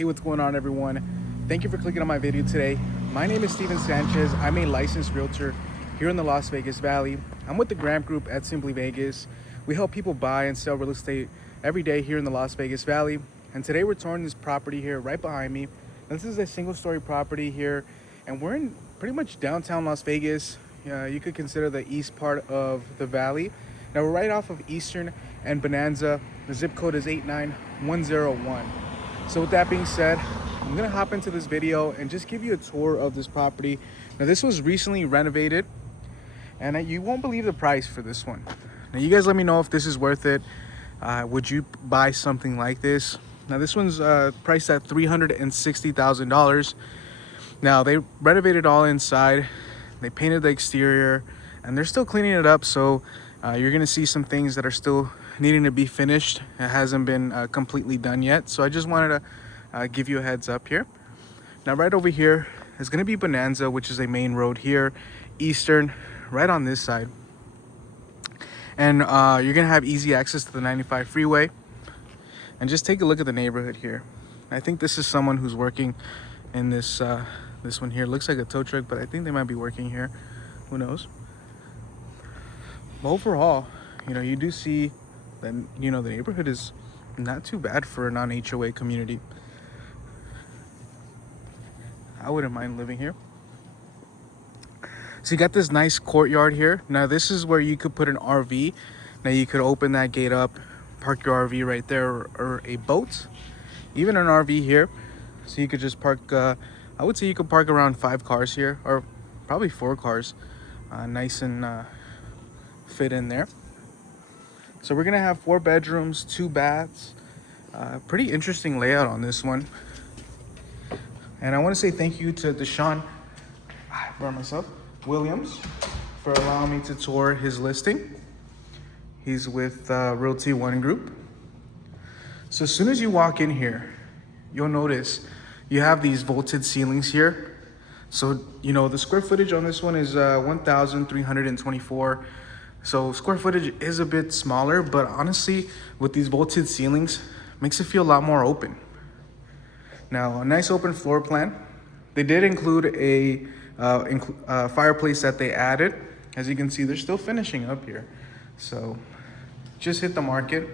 Hey, what's going on, everyone? Thank you for clicking on my video today. My name is Steven Sanchez. I'm a licensed realtor here in the Las Vegas Valley. I'm with the Graham Group at Simply Vegas. We help people buy and sell real estate every day here in the Las Vegas Valley. And today we're touring this property here right behind me. This is a single-story property here, and we're in pretty much downtown Las Vegas. You could consider the east part of the valley. Now we're right off of Eastern and Bonanza. The zip code is 89101. So with that being said, I'm gonna hop into this video and just give you a tour of this property. Now this was recently renovated, and you won't believe the price for this one. Now you guys let me know if this is worth it. Would you buy something like this? Now this one's priced at $360,000. Now they renovated all inside. They painted the exterior, and they're still cleaning it up. So you're gonna see some things that are still needing to be finished. It hasn't been completely done yet. So I just wanted to give you a heads up here. Now right over here is gonna be Bonanza, which is a main road here, Eastern, right on this side. And you're gonna have easy access to the 95 freeway. And just take a look at the neighborhood here. I think this is someone who's working in this one here. Looks like a tow truck, but I think they might be working here. Who knows? But overall, you do see that, the neighborhood is not too bad for a non-HOA community. I wouldn't mind living here. So you got this nice courtyard here. Now this is where you could put an RV. Now you could open that gate up, park your RV right there, or a boat, even an RV here. So you could just park, I would say you could park around 5 cars here, or probably 4 cars, nice and fit in there. So we're gonna have 4 bedrooms, 2 baths. Pretty interesting layout on this one. And I want to say thank you to Deshaun Williams for allowing me to tour his listing. He's with Realty One Group. So as soon as you walk in here, you'll notice you have these vaulted ceilings here. So the square footage on this one is 1,324. So square footage is a bit smaller, but honestly, with these vaulted ceilings, makes it feel a lot more open. Now, a nice open floor plan. They did include a fireplace that they added. As you can see, they're still finishing up here. So just hit the market.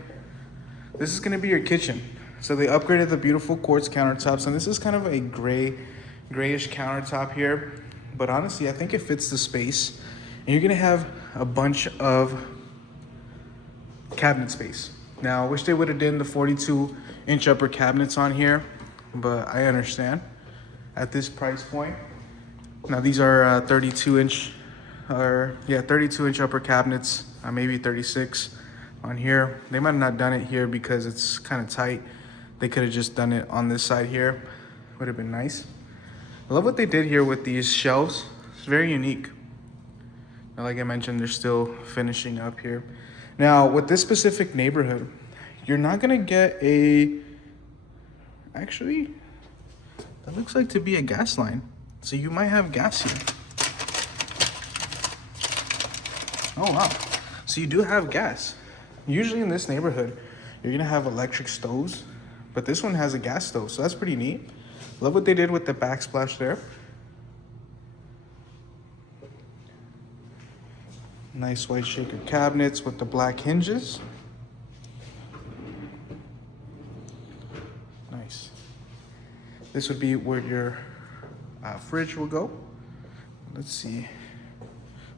This is gonna be your kitchen. So they upgraded the beautiful quartz countertops, and this is kind of a grayish countertop here. But honestly, I think it fits the space. And you're gonna have a bunch of cabinet space. Now, I wish they would have done the 42-inch upper cabinets on here, but I understand at this price point. Now these are 32-inch upper cabinets, maybe 36 on here. They might have not done it here because it's kind of tight. They could have just done it on this side here. Would have been nice. I love what they did here with these shelves. It's very unique. Now, like I mentioned, they're still finishing up here. Now, with this specific neighborhood, you're not gonna get actually, that looks like to be a gas line. So you might have gas here. Oh wow, so you do have gas. Usually in this neighborhood, you're gonna have electric stoves, but this one has a gas stove, so that's pretty neat. Love what they did with the backsplash there. Nice white shaker cabinets with the black hinges. Nice. This would be where your fridge will go. Let's see.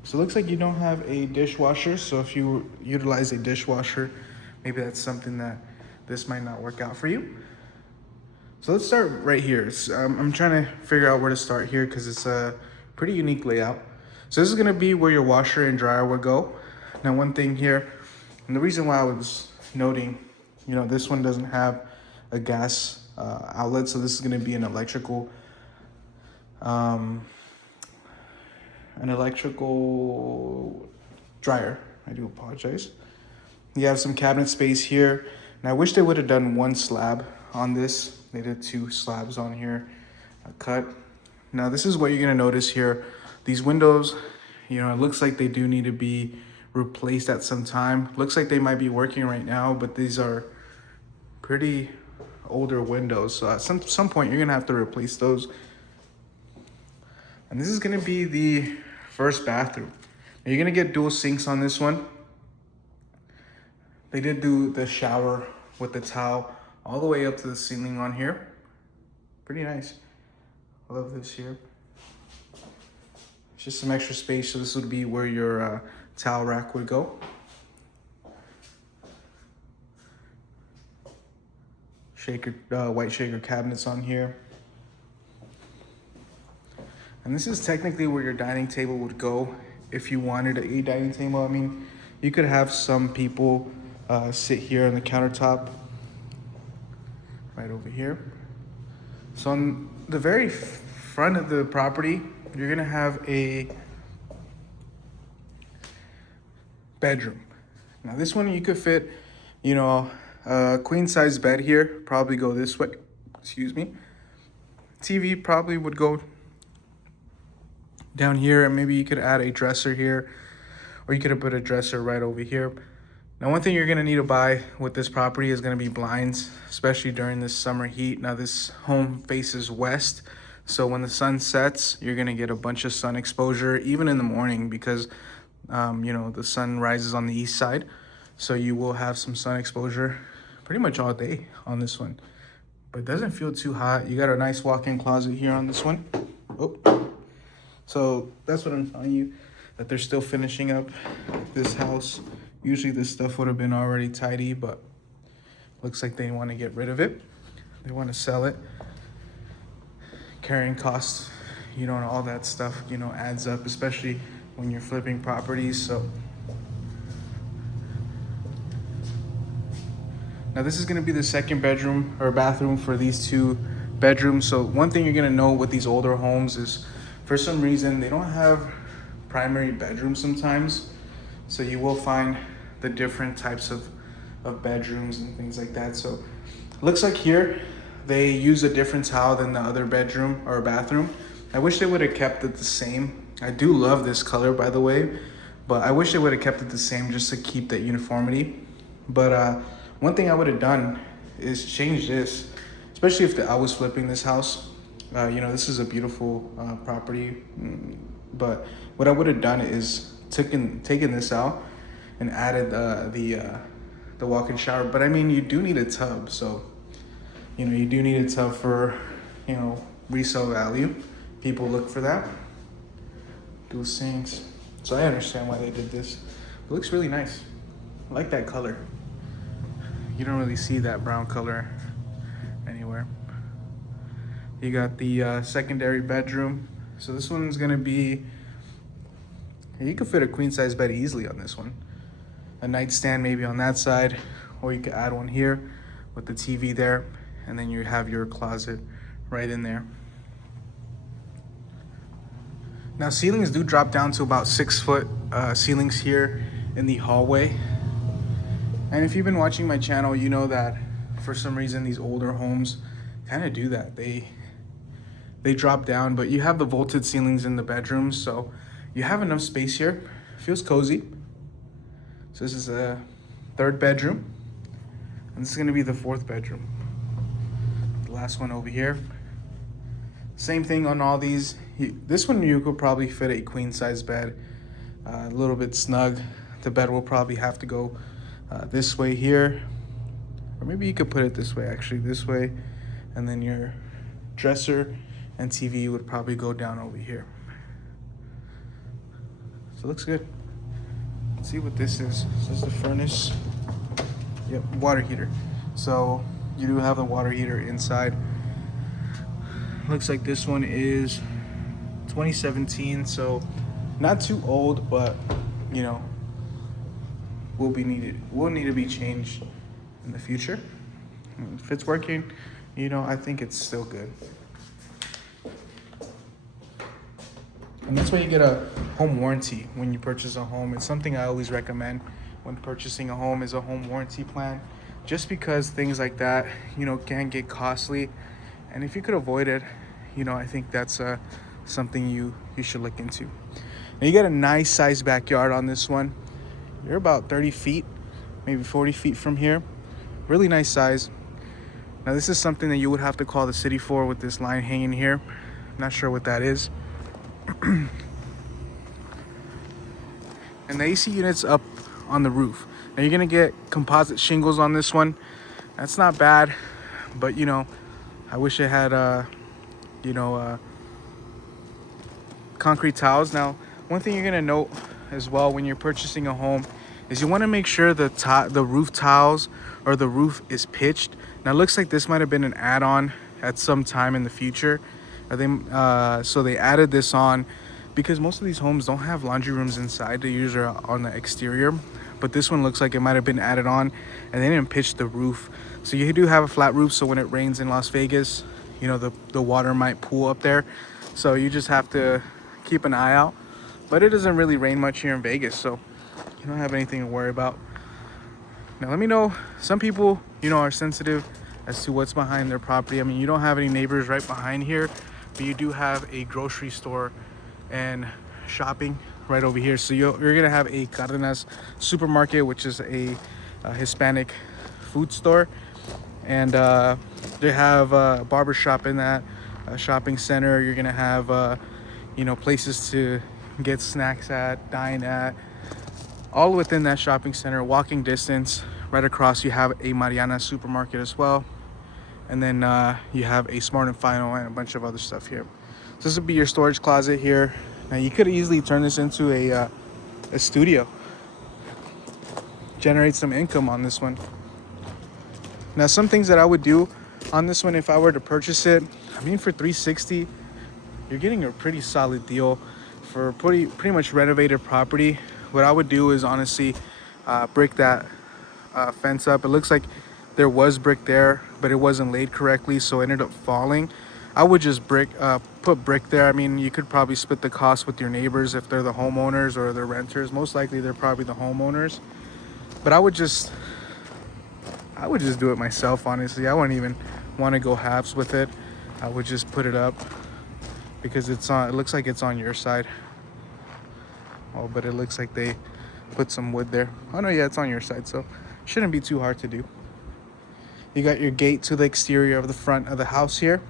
So it looks like you don't have a dishwasher. So if you utilize a dishwasher, maybe that's something that this might not work out for you. So let's start right here. I'm trying to figure out where to start here because it's a pretty unique layout. So this is gonna be where your washer and dryer would go. Now one thing here, and the reason why I was noting, this one doesn't have a gas outlet, so this is gonna be an electrical dryer. I do apologize. You have some cabinet space here. And I wish they would have done 1 slab on this. They did 2 slabs on here, cut. Now this is what you're gonna notice here. These windows, it looks like they do need to be replaced at some time. Looks like they might be working right now, but these are pretty older windows. So at some point, you're gonna have to replace those. And this is gonna be the first bathroom. Now, you're gonna get dual sinks on this one. They did do the shower with the towel all the way up to the ceiling on here. Pretty nice. I love this here. It's just some extra space, so this would be where your towel rack would go. White shaker cabinets on here. And this is technically where your dining table would go if you wanted a dining table. I mean, you could have some people sit here on the countertop right over here. So on the very front of the property, you're gonna have a bedroom. Now this one you could fit, you know, a queen size bed here, probably go this way, excuse me. TV probably would go down here, and maybe you could add a dresser here, or you could have put a dresser right over here. Now, one thing you're gonna need to buy with this property is gonna be blinds, especially during this summer heat. Now, this home faces west, so when the sun sets, you're gonna get a bunch of sun exposure, even in the morning, because you know, the sun rises on the east side. So you will have some sun exposure pretty much all day on this one. But it doesn't feel too hot. You got a nice walk-in closet here on this one. Oh. So that's what I'm telling you, that they're still finishing up this house. Usually this stuff would have been already tidy, but looks like they want to get rid of it. They want to sell it. Carrying costs, you know, and all that stuff, you know, adds up, especially when you're flipping properties. So now this is going to be the second bedroom or bathroom for these two bedrooms. So one thing you're going to know with these older homes is, for some reason, they don't have primary bedrooms sometimes. So you will find the different types of bedrooms and things like that. So it looks like here they use a different towel than the other bedroom or bathroom. I wish they would have kept it the same. I do love this color, by the way, but I wish they would have kept it the same just to keep that uniformity. But one thing I would have done is change this, especially if I was flipping this house. You know, this is a beautiful property, but what I would have done is taken this out and added the walk-in shower. But I mean, you do need a tub, so you know, you do need a tub for, you know, resale value. People look for that. Dual sinks. So I understand why they did this. It looks really nice. I like that color. You don't really see that brown color anywhere. You got the secondary bedroom. So this one's gonna be, you could fit a queen size bed easily on this one. A nightstand maybe on that side, or you could add one here with the TV there, and then you have your closet right in there. Now ceilings do drop down to about 6 foot ceilings here in the hallway. And if you've been watching my channel, you know that for some reason these older homes kind of do that. They drop down, but you have the vaulted ceilings in the bedrooms, so you have enough space here. Feels cozy. So this is a third bedroom, and this is gonna be the fourth bedroom. The last one over here. Same thing on all these. This one you could probably fit a queen size bed, a little bit snug. The bed will probably have to go this way here, or maybe you could put it this way, actually, this way, and then your dresser and TV would probably go down over here. So it looks good. Let's see what this is. This is the furnace. Yep, water heater. So you do have the water heater inside. Looks like this one is 2017, so not too old, but you know, will need to be changed in the future. If it's working, you know, I think it's still good. And that's why you get a home warranty when you purchase a home. It's something I always recommend when purchasing a home, is a home warranty plan, just because things like that, you know, can get costly. And if you could avoid it, you know, I think that's something you should look into. Now you got a nice sized backyard on this one. You're about 30 feet, maybe 40 feet from here. Really nice size. Now this is something that you would have to call the city for with this line hanging here. Not sure what that is. And the AC unit's up on the roof. Now you're gonna get composite shingles on this one. That's not bad, but you know, I wish it had concrete tiles. Now, one thing you're gonna note as well when you're purchasing a home is you want to make sure the roof tiles or the roof is pitched. Now it looks like this might have been an add-on at some time in the future. So they added this on because most of these homes don't have laundry rooms inside. They usually are on the exterior, but this one looks like it might have been added on and they didn't pitch the roof. So you do have a flat roof, so when it rains in Las Vegas, you know, the water might pool up there. So you just have to keep an eye out. But it doesn't really rain much here in Vegas, so you don't have anything to worry about. Now let me know, some people, you know, are sensitive as to what's behind their property. I mean, you don't have any neighbors right behind here, but you do have a grocery store and shopping right over here. So you're gonna have a Cardenas supermarket, which is a Hispanic food store, and they have a barber shop in that shopping center. You're gonna have you know, places to get snacks at, dine at, all within that shopping center, walking distance. Right across you have a Mariana supermarket as well, and then you have a Smart and Final and a bunch of other stuff here. So this would be your storage closet here. Now you could easily turn this into a studio, generate some income on this one. Now some things that I would do on this one if I were to purchase it, I mean, for $360 you're getting a pretty solid deal for pretty much renovated property. What I would do is honestly brick that fence up. It looks like there was brick there, but it wasn't laid correctly, so it ended up falling. I would just put brick there. I mean, you could probably split the cost with your neighbors if they're the homeowners or the renters. Most likely they're probably the homeowners, but I would just do it myself, honestly. I wouldn't even want to go halves with it. I would just put it up because it looks like it's on your side. Oh, but it looks like they put some wood there. Oh no, yeah, it's on your side, so shouldn't be too hard to do. You got your gate to the exterior of the front of the house here.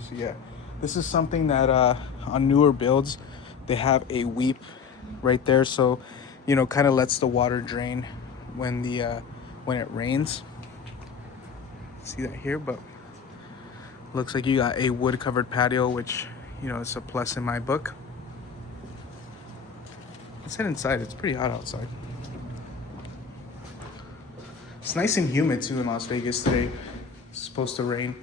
So yeah, this is something that on newer builds they have a weep right there, so you know, kind of lets the water drain when it rains. See that here? But looks like you got a wood covered patio, which, you know, it's a plus in my book. Let's head inside. It's pretty hot outside. It's nice and humid too in Las Vegas today. It's supposed to rain,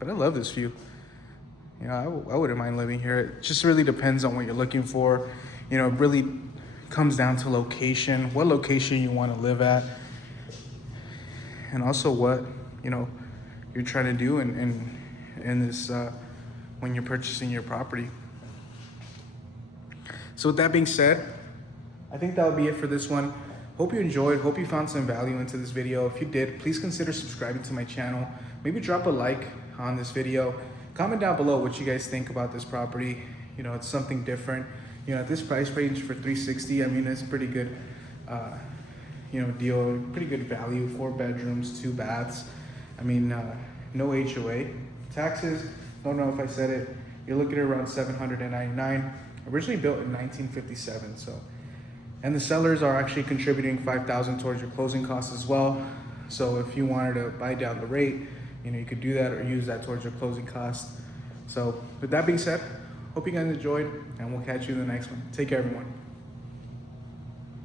but I love this view. You know, I wouldn't mind living here. It just really depends on what you're looking for. You know, it really comes down to location, what location you want to live at, and also what, you know, you're trying to do in this when you're purchasing your property. So with that being said, I think that would be it for this one. Hope you enjoyed. Hope you found some value into this video. If you did, please consider subscribing to my channel. Maybe drop a like on this video. Comment down below what you guys think about this property. You know, it's something different. You know, at this price range for $360, I mean, it's pretty good, you know, deal, pretty good value. 4 bedrooms, 2 baths. I mean, no HOA. Taxes, don't know if I said it, you're looking at around $799. Originally built in 1957, so. And the sellers are actually contributing $5,000 towards your closing costs as well. So if you wanted to buy down the rate, you know, you could do that or use that towards your closing costs. So with that being said, hope you guys enjoyed, and we'll catch you in the next one. Take care, everyone.